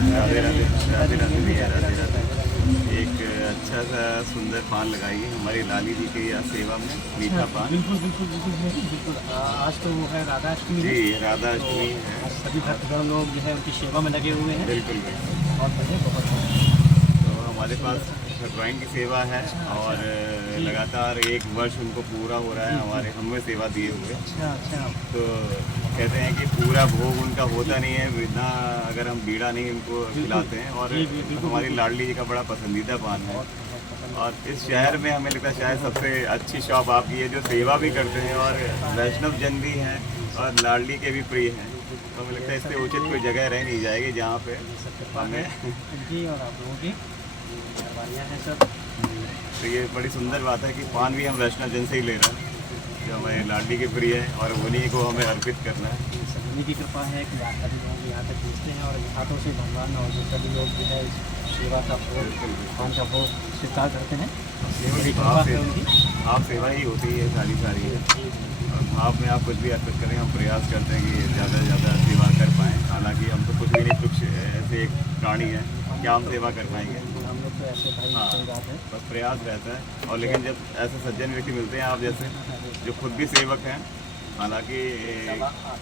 राधे राधे राधे राधे भैया, राधे राधे। एक अच्छा सा सुंदर पान लगाइए हमारी लाली जी की या सेवा में, अच्छा, मीठा पान। बिल्कुल, बिल्कुल, बिल्कुल, बिल्कुल, बिल्कुल। आज तो वो है राधा अष्टमी जी, है, राधा तो अष्टमी है। आज सभी और भक्तगण लोग जो है उनकी सेवा में लगे हुए हैं। बिल्कुल बिल्कुल। बहुत बढ़िया, बहुत बढ़िया। तो हमारे पास सुंदर सा। ठाकुराइन की सेवा है अच्छा, और अच्छा। जी, लगातार 1 वर्ष उनको पूरा हो रहा जी, है जी। हमारे हमें सेवा दिए हुए। अच्छा, अच्छा। तो कहते हैं कि पूरा भोग उनका होता नहीं है बिना अगर हम बीड़ा नहीं उनको बिल्कुल। खिलाते हैं। और जी, बिल्कुल, हमारी बिल्कुल। लाडली जी का बड़ा पसंदीदा पान है। बहुत बहुत पसंद है। और इस तो शहर मैं में हमें लगता है शायद सबसे अच्छी शॉप आपकी है, जो सेवा भी करते हैं और वैष्णव जन भी हैं और लाडली के भी प्रिय हैं। बिल्कुल, तो हमें बिल्कुल। लगता ये है सब इससे उचित ये कोई जगह रह नहीं जाएगी जहाँ पे ये सब कृपा है हमें इनकी और आप लोगों की। मेहरबानियाँ हैं सब। तो ये बड़ी सुंदर बात है कि पान भी हम वैष्णव जन से ही ले रहे हैं, जो हमारे लाडली के प्रिय है और उन्हीं को हमें अर्पित करना है। ये सब उन्हीं की कृपा है कि आज सभी लोग यहाँ तक पहुँचते हैं और हाथों से भगवान और जो सभी लोग जो है इस सेवा का भोग, बिल्कुल बिल्कुल। भगवान का भोग स्वीकार करते हैं। केवल बड़ी भाव कृपा से है उनकी। भाव सेवा ही होती है सारी सारी है। जी, जी। और भाव में आप कुछ भी अर्पित करें, हम प्रयास करते हैं कि ज़्यादा से ज़्यादा सेवा कर पाएँ। हालांकि हम तो कुछ भी नहीं, कुछ ऐसे एक प्राणी हैं, क्या हम सेवा कर पाएंगे। बिल्कुल, हम लोग तो ऐसे भाई, हाँ, सही बात है। बस प्रयास रहता है। और लेकिन जब ऐसे सज्जन व्यक्ति मिलते हैं आप जैसे, जो खुद भी सेवक हैं, हालांकि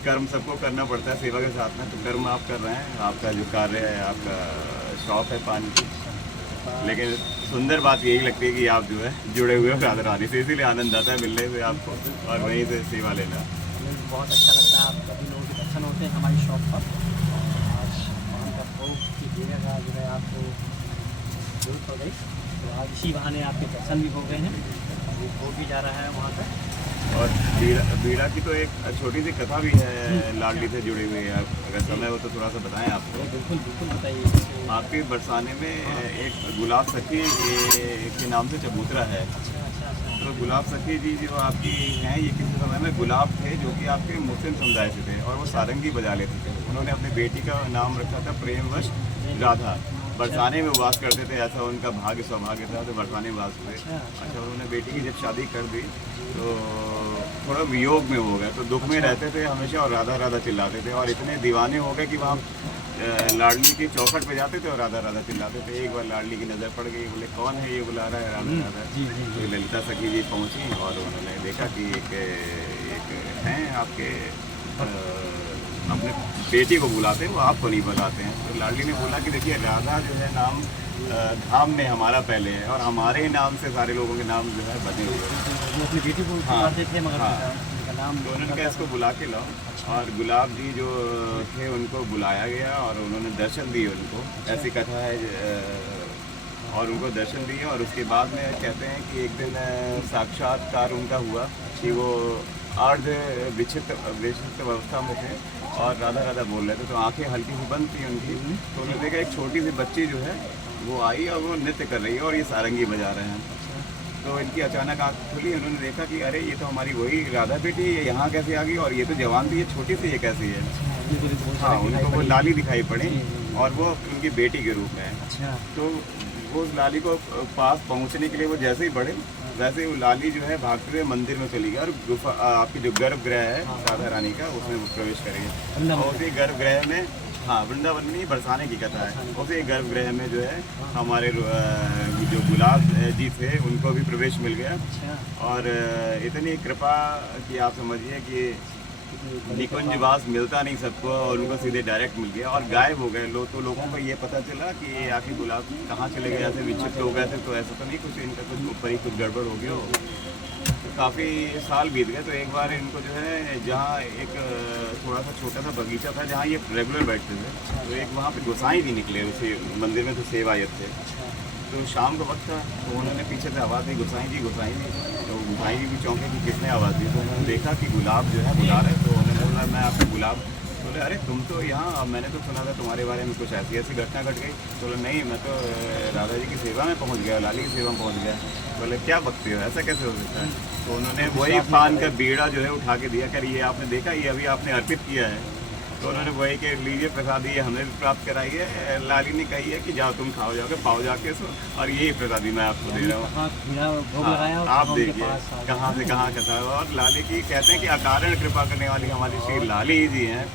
कर्म सबको करना पड़ता है सेवा के साथ में, तो कर्म आप कर रहे हैं, आपका जो कार्य है, आपका शौक है पानी की। लेकिन सुंदर बात यही लगती है कि आप जो है जुड़े हुए हो राधा रानी से, इसीलिए आनंद आता है मिलने से आपको और वहीं से सेवा लेना। हमें भी बहुत अच्छा लगता है, आप सभी लोगों के दर्शन होते हैं हमारी शॉप पर। आज भगवान का भोग कीजिएगा, जो है आपको जरूरत हो गई, तो आज इसी बहाने आपके दर्शन भी हो गए हैं। अभी भोग भी जा रहा है वहाँ पर। और बीड़ा की तो एक छोटी सी कथा भी है लाडली से जुड़ी हुई है, अगर समय हो तो थोड़ा सा बताएं आपको। बिल्कुल, बिल्कुल बताइए। आपके बरसाने में एक गुलाब सखी के नाम से चबूतरा है। अच्छा, अच्छा, अच्छा। तो गुलाब सखी जी जो आपकी हैं, ये किसी समय में गुलाब थे जो कि आपके मुस्लिम समुदाय से थे और वो सारंगी बजा लेते थे। उन्होंने अपनी बेटी का नाम रखा था प्रेमवश राधा। बरसाने में वास करते थे, ऐसा उनका भाग्य सौभाग्य था, तो बरसाने में वास हुए। अच्छा, अच्छा। अच्छा, उन्होंने बेटी की जब शादी कर दी तो थोड़ा वियोग में हो गए, तो दुख में रहते थे हमेशा और राधा राधा चिल्लाते थे और इतने दीवाने हो गए कि वहाँ लाडली की चौखट पे जाते थे और राधा राधा चिल्लाते थे। एक बार लाडली की नज़र पड़ गई, बोले कौन है ये बुला रहा है राधा राधा। जी, जी, तो जी। ललिता सखी जी पहुँची और उन्होंने देखा कि एक हैं आपके अपने बेटी को बुलाते हैं, वो आपको नहीं बुलाते हैं। तो लाडली ने बोला कि देखिए राधा जो है नाम धाम में हमारा पहले है और हमारे ही नाम से सारे लोगों के नाम जो है बने हुए हैं। वो अपनी बेटी को हाँ, बुलाते थे, मगर हाँ। उनका नाम तो उन्होंने कहा इसको बुला के लाओ। और गुलाब जी जो थे उनको बुलाया गया और उन्होंने दर्शन दिए उनको, ऐसी कथा है। और उनको दर्शन दिए और उसके बाद में कहते हैं कि एक दिन साक्षात्कार उनका हुआ कि वो अर्ध विचित्र विचित्र अवस्था में थे और राधा राधा बोल रहे थे, तो आंखें हल्की सी बंद थी उनकी। तो उन्होंने देखा एक छोटी सी बच्ची जो है वो आई और वो नृत्य कर रही है और ये सारंगी बजा रहे हैं। तो इनकी अचानक आँख खुली, उन्होंने देखा कि अरे ये तो हमारी वही राधा बेटी है, ये यहाँ कैसे आ गई और ये तो जवान थी, ये छोटी सी ये कैसी है। हाँ, उनको वो लाली दिखाई पड़ी और वो उनकी बेटी के रूप में है। अच्छा। तो वो लाली को पास पहुंचने के लिए वो जैसे ही बढ़े, वैसे ही वो लाली जो है भागते हुए मंदिर में चली गई और गुफा आपकी जो गर्भगृह है राधा रानी का, उसमें वो प्रवेश करेगी। और उसी गर्भगृह में, हाँ वृंदावन में नहीं, बरसाने की कथा है, उसी गर्भगृह में जो है हमारे जो गुलाब जी थे उनको भी प्रवेश मिल गया। और इतनी कृपा कि आप समझिए कि निकुंजवास मिलता नहीं सबको और उनको सीधे डायरेक्ट मिल गया और गायब हो गए लोग। तो लोगों को ये पता चला कि ये आखिर गुलाब कहाँ चले गए, ऐसे विचित्र हो गए थे, तो ऐसा तो नहीं कुछ इनका कुछ ऊपर ही कुछ गड़बड़ हो गया हो। तो काफ़ी साल बीत गए, तो एक बार इनको जो है जहाँ एक थोड़ा सा छोटा सा बगीचा था जहाँ ये रेगुलर बैठते थे, तो एक वहाँ पे गोसाई जी निकले उसी मंदिर में, तो सेवायत थे। तो शाम का वक्त था, तो उन्होंने पीछे से आवाज़ दी गोसाई जी गोसाई जी। तो गोसाई जी भी चौंके कि किसने आवाज़ दी। तो उन्होंने देखा कि गुलाब जो है बुला रहे, तो उन्होंने बोला मैं आपको गुलाब। बोले अरे तुम तो यहाँ, मैंने तो सुना था तुम्हारे बारे में कुछ ऐसी ऐसी घटना घट गई। बोले नहीं, मैं तो राधा जी की सेवा में पहुँच गया, लाली की सेवा में पहुँच गया। बोले क्या बकते हो, ऐसा कैसे हो सकता है। तो उन्होंने वही पान का बीड़ा जो है उठा के दिया, कर ये आपने देखा, ये अभी आपने अर्पित किया है। तो उन्होंने वही के लीजिए प्रसादी, ये हमने भी प्राप्त कराई है। लाली ने कही है कि जाओ तुम खाओ, जाओगे पाओ जाके सो, और यही प्रसादी मैं आपको दे रहा हूँ। हाँ, आप देखिए कहाँ से कहाँ कथा। और लाली की कहते हैं कि अकारण कृपा करने वाली हमारी श्री लाली जी हैं।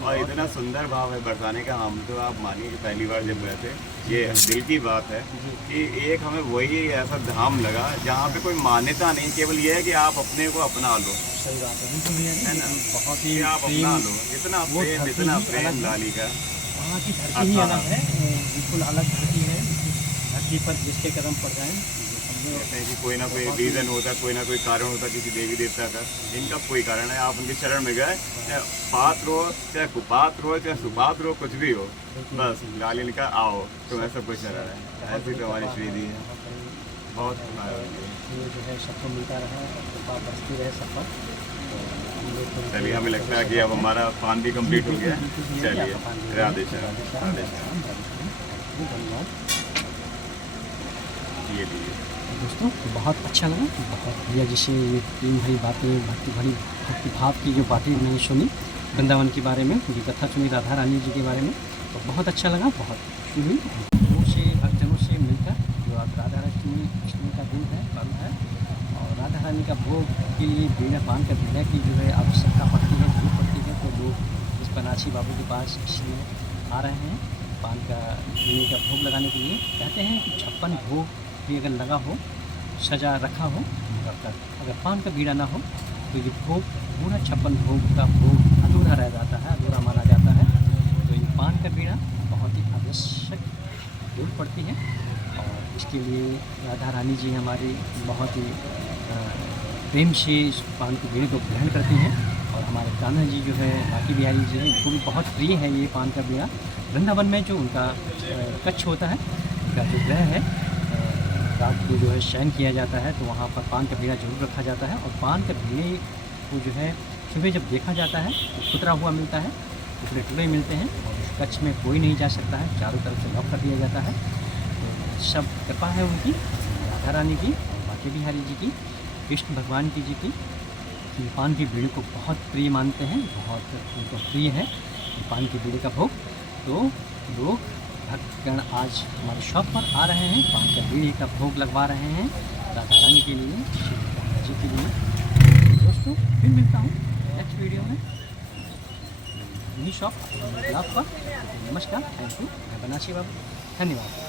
और इतना सुंदर भाव है बरसाने का। हम तो आप मानिए कि पहली बार जब गए थे, ये दिल की बात है कि एक हमें वही ऐसा धाम लगा जहाँ पे कोई मान्यता नहीं, केवल ये है कि आप अपने को अपना लो। सही बात है, बिल्कुल भैया है जी, ना? बहुत कि ही आप अपना लो, इतना वो प्रेम, धरती इतना ही प्रेम अलग है। लाली का। वहाँ की धरती ही अलग है, बिल्कुल अलग धरती है। धरती पर जिसके कदम पड़ जाएं कहते हैं कि कोई ना कोई रीज़न होता है, कोई ना कोई कारण होता है किसी देवी देवता का। इनका कोई कारण है, आप उनके शरण में गए, चाहे पात्र हो, चाहे कुपात्र हो, चाहे सुपात्र हो, कुछ भी हो, बस लाली ने कहा आओ तुम्हें सब कुछ शरण है। ऐसी तो हमारी श्रीदी है, बहुत ये जो है सबको मिलता रहे, कृपा बरसती रहे सब पर। तो हम लोग तो चलिए, हमें लगता है कि अब हमारा पान भी कंप्लीट हो गया। चलिए, राधे श्याम, राधे श्याम। धन्यवाद ये लीजिए दोस्तों, बहुत अच्छा लगा। बहुत भैया जैसे ये प्रेम भरी बातें, भक्ति भाव की जो बातें मैंने सुनी वृंदावन के बारे में, जो कथा सुनी राधा रानी जी के बारे में, तो बहुत अच्छा लगा, बहुत खुशी हुई लोगों से, भक्तजनों से मिलकर। जो आज राधा अष्टमी का दिन है, पर्व है, और राधा रानी का भोग के लिए बीड़ा पान का बीड़ा की जो है आवश्यकता पड़ती है, जरूरत पड़ती है। तो लोग इस बनारसी बाबू के पास इसलिए आ रहे हैं पान का बीड़े का भोग लगाने के लिए। कहते हैं कि 56 भोग भी अगर लगा हो, सजा रखा हो, अगर पान का बीड़ा ना हो तो ये भोग पूरा 56 भोग का भोग अधूरा रह जाता है, अधूरा माना जाता है। तो ये पान का बीड़ा बहुत ही आवश्यक जरूरत पड़ती है, और इसके लिए राधा रानी जी हमारी बहुत ही प्रेम से इस पान के बीड़े को ग्रहण करती हैं। और हमारे कान्हा जी जो है, बाकी बिहारी जी हैं, उनको भी बहुत प्रिय है ये पान का बीड़ा। वृंदावन में जो उनका कच्छ होता है, उनका जो ग्रह है, रात को जो है शयन किया जाता है, तो वहाँ पर पान का बीड़ा जरूर रखा जाता है। और पान का बीड़े को जो है सुबह जब देखा जाता है तो खुतरा हुआ मिलता है, टुकड़े टुकड़े मिलते हैं, और उस कच्छ में कोई नहीं जा सकता है, चारों तरफ से लॉक कर दिया जाता है। तो सब कृपा है उनकी, राधा रानी की, बाकी बिहारी जी की, कृष्ण भगवान की जी की, कि पान के बीड़े को बहुत प्रिय मानते हैं, बहुत उनको प्रिय है पान के बीड़े का भोग। तो लोग भक्तगण आज हमारे शॉप पर आ रहे हैं, पान का बीड़े का भोग लगवा रहे हैं राधा रानी के लिए, श्री कान्हा जी के लिए। दोस्तों, फिर मिलता हूँ नेक्स्ट वीडियो में यही शॉप पर। नमस्कार, थैंक यू, मैं बनारसी बाबू, धन्यवाद।